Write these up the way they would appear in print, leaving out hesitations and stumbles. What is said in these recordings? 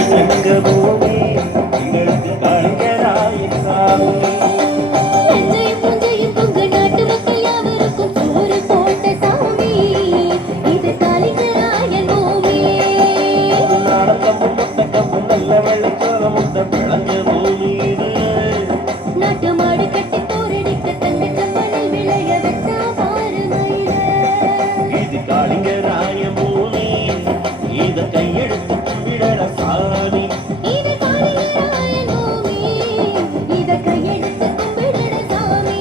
எங்க பூமி எங்களுக்கு கலைஞராய சாமி. நஞ்சையும் புஞ்சையும் பொங்க நாட்டு மக்கள் யாவருக்கும் சோறு போட்ட சாமி. இது கலைஞராயன் பூமி. நாடகமும் முட்டக்கமும் நல்ல வெள்ளச்சோள முட்டை விளைஞ்ச பூமி இது. நாட்டு மாடு கட்டி போரடிக்க தங்க சம்பளம் விளைய வச்சா பாரு மயில. இது கலைஞராய பூமி இத கையெழுத்து கும்பிடற சாமி. இது கலைஞராயன் பூமி. இத கையெடுத்து கும்பிடுற சாமி.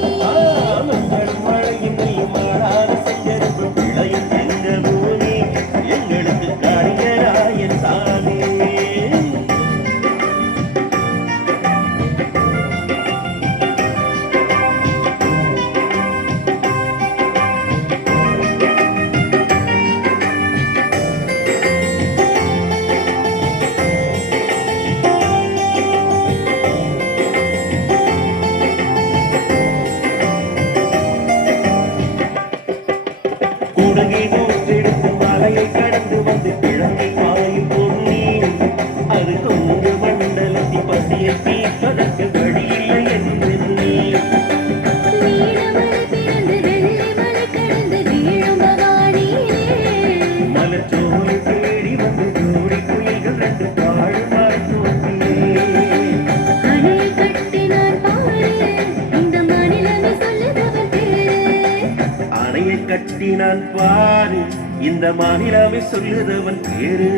மஞ்சள் மழையும் நெய்யும் மாறாத செஞ்செருப்பு விளையும் எங்க பூமி எங்களுக்கு கலைஞராய சாமி. குடங்கை நூற்றெடுத்து மலையை கடந்து வந்து கிழங்கை பாயும் பொன்னி. அது கொங்கு மண்டலத்தி பசியை தீர்ப்பதற்கு வழியில்லை என்றெண்ணி. நீலமலை பிறந்து வெள்ளை மலை கடந்து வீழும் பவானியிலே. மலர்ச்சோலை தேடி வந்து ஜோடி குயில்கள் ரெண்டு பாடும் மருத்துவத்திலே. அணையை கட்டினார் பாரு இந்த மாநிலமே சொல்லுதவர் பேரு. அணையை கட்டினான் பாரு இந்த மாநிலமே சொல்லுதவன் பேரு.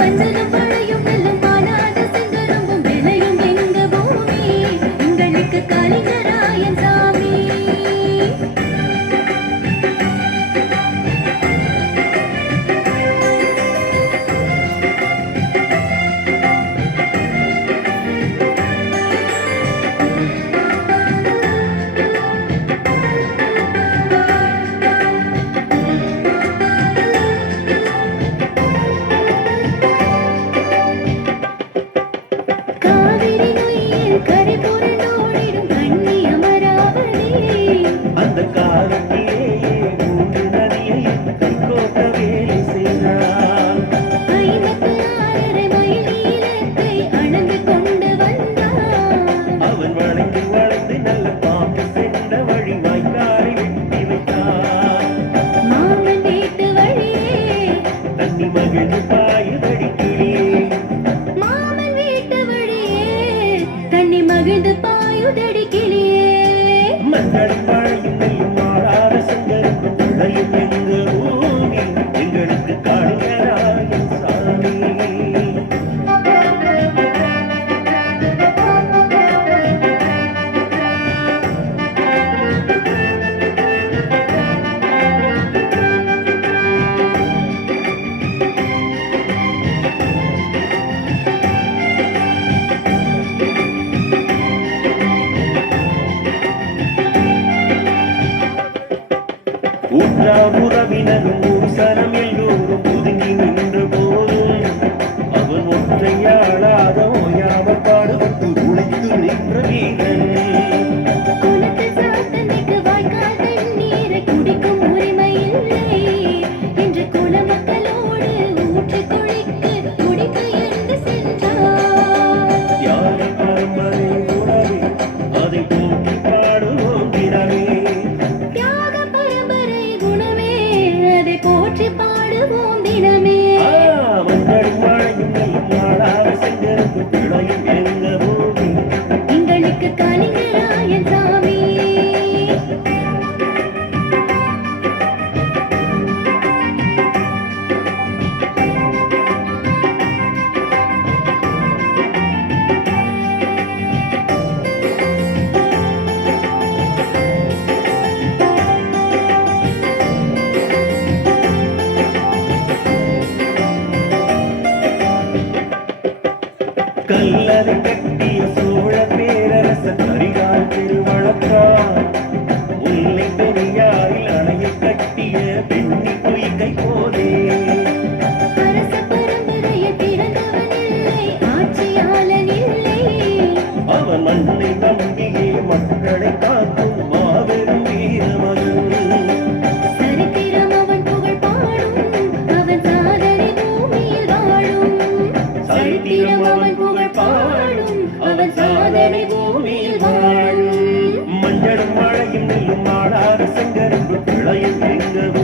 மஞ்சளும் பழையும் வெல்லும் பாலாத செங்கரும்பும் விளையும் எங்க பூமி எங்களுக்கு கலைஞராயன் சாமி. காவிரி நொய்யில் கரை புரண்டோடிடும் கண்ணி அமராவதி. அந்த காலத்திலேயே மூன்று நதியை கைகோர்த்த வேலை செய்தான். 56 மைல் நீளத்தை அளந்து கொண்டு வந்தான். அவன் வளைந்து வளைந்து நல்ல பாம்பு சென்ற வழி வாய்க்காலை வெட்டி வைத்தான். மாமன் வீட்டு வழியே தண்ணி மகிழ்ந்து பாயுதடி கிளியே. மாமன் வீட்டு வழியே தண்ணி மகிழ்ந்து பாயுதடி கிளியே. மஞ்சள் மழையும் நெய்யும் மாறாத செங்கருப்பு விளையும் எங்க பூமி எங்களுக்கு கலைஞராய சாமி. ஊற்றார் உறவினரும் ஒரு சனம் எல்லோரும் ஒதுங்கி நின்ற போதும் அவன் ஒற்றையாளாத ஓயாமல் பாடுபட்டு உழைத்து நின்ற வீரன். குளத்து சாத்தனைக்கு வாய்க்கால் தண்ணீரை குடிக்கும் உரிமை இல்லை என்று குலமக்களோடு ஊற்றி குளிக்கு குடிக்க எழுந்து சென்றார். யார பரம்பரை உறவே அதை போக்கி பாடுவோம் தினமே. தியாக பரம்பரை குணமே அதை போற்றி பாடுவோம் தினமே. மஞ்சள் மழையும் நெய்யும் மாறாத செங்கருப்பு விளையும் எங்க பூமி எங்களுக்கு கலைஞராயன் சாமி. கல்லறை கட்டிய சோழ பேரரசன் கரிகால் திருவளத்தான். முல்லை பெரியாரில் அணையை கட்டிய பெண்ணி பொய்கை போதே. அரச பரம்பரையை பிறந்தவன் இல்லை ஆட்சியாளன் இல்லை. அவன் மண்ணை நம்பியே மக்களை காக்கும் மாபெரும் வீரமகன். சரித்திரம் அவன் புகழ் பாடும் அவன் சாதனை பூமியில் வாழும். சரித்திரம் அவன் புகழ் பாடும் அவன் சாதனை பூமியில் வாழும் மஞ்சளும் மழையும் நெல்லும் ஆடாத சங்கரப்பு பிழையும் எங்கு